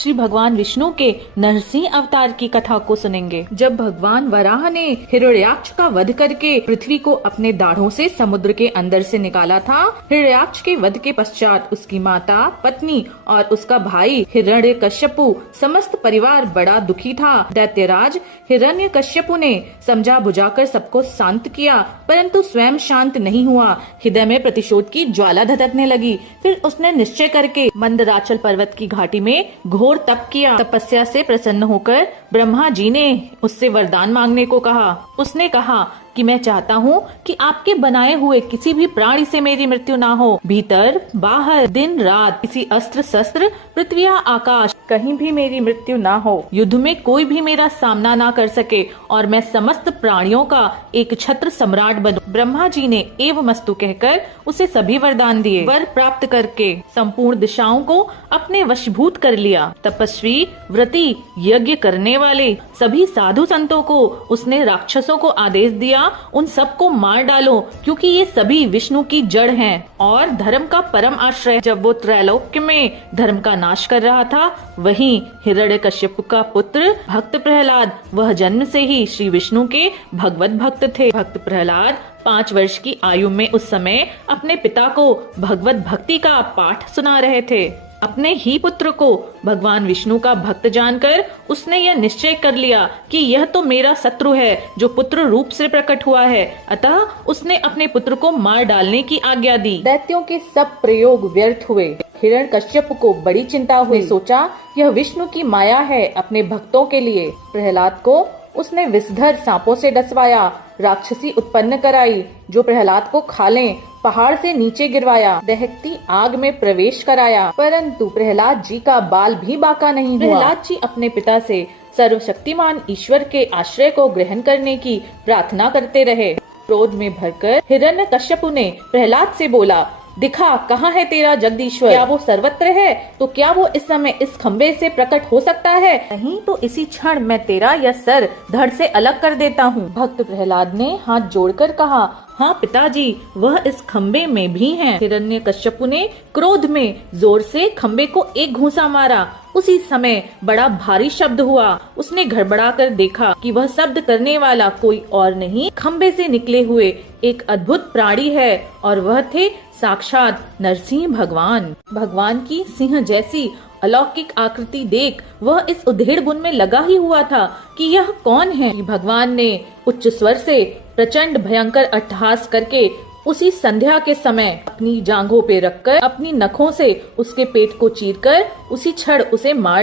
श्री भगवान विष्णु के नरसिंह अवतार की कथा को सुनेंगे। जब भगवान वराह ने हिरण्याक्ष का वध करके पृथ्वी को अपने दाढ़ों से समुद्र के अंदर से निकाला था, हिरण्याक्ष के वध के पश्चात उसकी माता, पत्नी और उसका भाई हिरण्यकश्यपु समस्त परिवार बड़ा दुखी था। दैत्यराज हिरण्यकश्यपु ने समझा बुझाकर सबको शांत किया, परंतु स्वयं शांत नहीं हुआ। हृदय में प्रतिशोध की ज्वाला धधकने लगी। फिर उसने निश्चय करके मंदराचल पर्वत की घाटी में घोर तप किया। तपस्या से प्रसन्न होकर ब्रह्मा जी ने उससे वरदान मांगने को कहा। उसने कहा कि मैं चाहता हूँ कि आपके बनाए हुए किसी भी प्राणी से मेरी मृत्यु ना हो। भीतर बाहर दिन रात किसी अस्त्र शस्त्र पृथ्वी या आकाश कहीं भी मेरी मृत्यु ना हो। युद्ध में कोई भी मेरा सामना ना कर सके और मैं समस्त प्राणियों का एक छत्र सम्राट बनूं। ब्रह्मा जी ने एवमस्तु कहकर उसे सभी वरदान दिए। वर प्राप्त करके संपूर्ण दिशाओं को अपने वशीभूत कर लिया। तपस्वी, व्रती, यज्ञ करने वाले सभी साधु संतों को उसने राक्षसों को आदेश दिया, उन सबको मार डालो, क्योंकि ये सभी विष्णु की जड़ हैं और धर्म का परम आश्रय। जब वो त्रैलोक्य में धर्म का नाश कर रहा था, वहीं हिरण्यकश्यप का पुत्र भक्त प्रहलाद, वह जन्म से ही श्री विष्णु के भगवत भक्त थे। भक्त प्रहलाद 5 वर्ष की आयु में उस समय अपने पिता को भगवत भक्ति का पाठ सुना रहे थे। अपने ही पुत्र को भगवान विष्णु का भक्त जानकर उसने यह निश्चय कर लिया कि यह तो मेरा शत्रु है जो पुत्र रूप से प्रकट हुआ है। अतः उसने अपने पुत्र को मार डालने की आज्ञा दी। दैत्यों के सब प्रयोग व्यर्थ हुए। हिरण्यकश्यप को बड़ी चिंता हुई। सोचा यह विष्णु की माया है अपने भक्तों के लिए। प्रहलाद को उसने विषधर सांपों से डसवाया, राक्षसी उत्पन्न कराई जो प्रहलाद को खा लें, पहाड़ से नीचे गिरवाया, दहकती आग में प्रवेश कराया, परंतु प्रहलाद जी का बाल भी बाका नहीं हुआ। प्रहलाद जी अपने पिता से सर्वशक्तिमान ईश्वर के आश्रय को ग्रहण करने की प्रार्थना करते रहे। क्रोध में भरकर हिरण्यकश्यप ने प्रहलाद से बोला, दिखा कहाँ है तेरा जगदीश्वर? क्या वो सर्वत्र है? तो क्या वो इस समय इस खम्बे से प्रकट हो सकता है? नहीं तो इसी क्षण मैं तेरा यह सर धड़ से अलग कर देता हूँ। भक्त प्रहलाद ने हाथ जोड़कर कहा, हाँ पिताजी, वह इस खम्बे में भी हैं। हिरण्यकश्यप ने क्रोध में जोर से खम्बे को एक घूंसा मारा। उसी समय बड़ा भारी शब्द हुआ। उसने घड़बड़ा कर देखा कि वह शब्द करने वाला कोई और नहीं, खम्बे से निकले हुए एक अद्भुत प्राणी है और वह थे साक्षात नरसिंह भगवान। भगवान की सिंह जैसी अलौकिक आकृति देख वह इस उधेड़ बुन में लगा ही हुआ था कि यह कौन है। भगवान ने उच्च स्वर से प्रचंड भयंकर अट्टहास करके उसी संध्या के समय अपनी जांघों पे रखकर अपनी नखों से उसके पेट को चीरकर उसी क्षण उसे मार